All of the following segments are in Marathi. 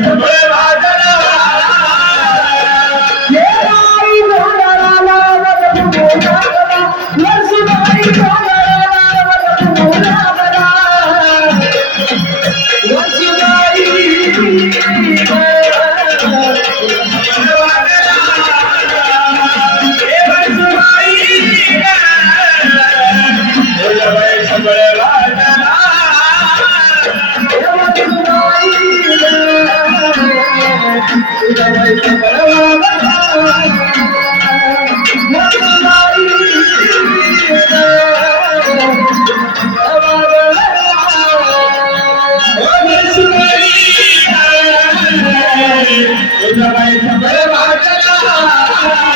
Yeah.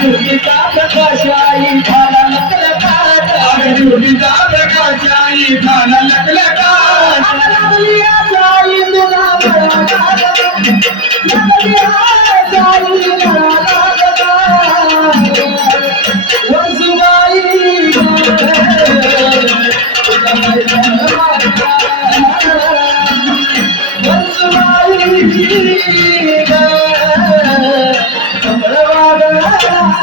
प्रकाशाई झाला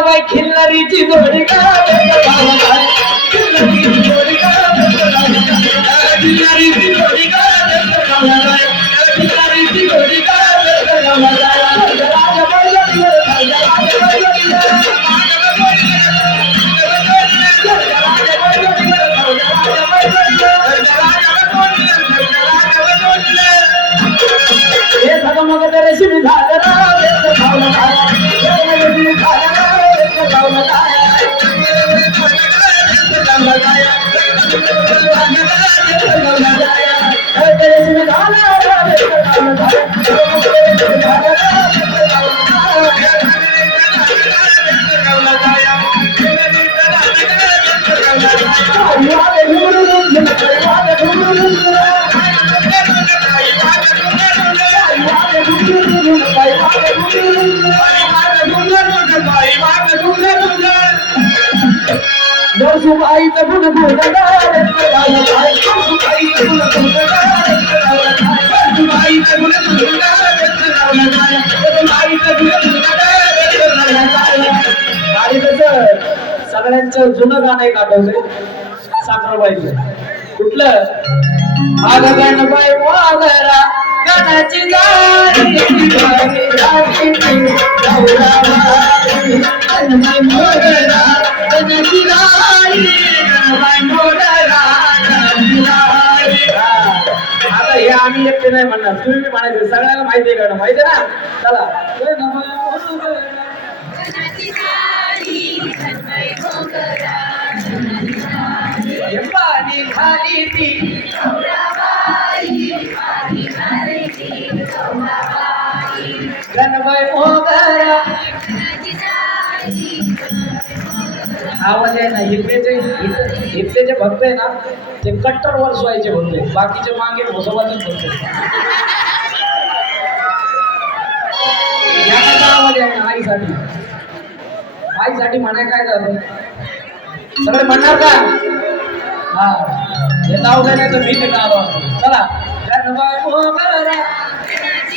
का खिल्लारीची जोडी का खिल्लारीची जोडी का सगळ्यांचं जुनं गाणं एक आठवतंय. साखरबाईचं. कुठलं? आग गणबाई वागरा गणाची जाणी मोगरा गणाची राणी मोगरा आता हे आम्ही एकटे नाही म्हणणार. तुम्ही बी म्हणायचं सगळ्याला माहिती आहे गाणं माहिती आहे ना? चला. खाली ती गणबाई मोगरा आवाज आहे ना इथले जे इथले जे भक्त आहे ना ते कट्टर वर्ष व्हायचे भक्त बाकीचे मागे भोसोबाचेच भक्त आवाज आहे ना आईसाठी? आईसाठी म्हणाय काय झालं? सगळे म्हणणार का? हा. हे लावलं नाही तर मी ते आलो चला. गणबाई मोगरा. हो,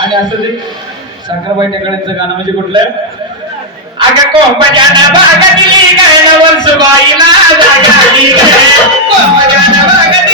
आणि असं ते साखरबाई टेकड्यांचं गाणं म्हणजे कुठलं? अगं कोंबड्यानं बाग दिली गायला वरसुबाईला जागा दिली. वरसुबाईला जागा दिली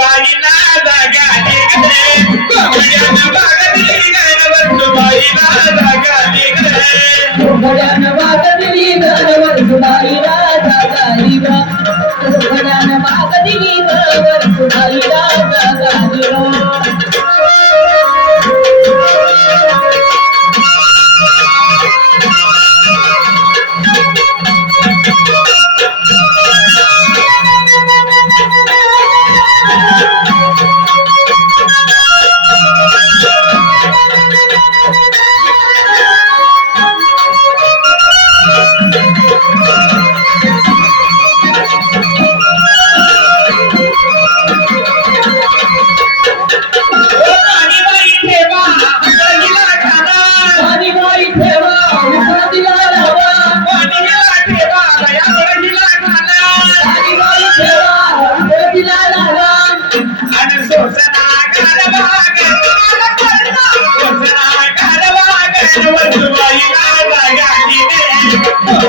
गायला वरसुबाईला जागा दिली कोंबड्यानं बाग दिली जागा दिली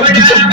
आणि सोसना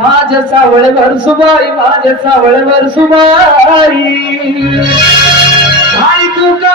माझ्या सावळवर सुबाई माझ्या सावळवर सुबाई. आई तू का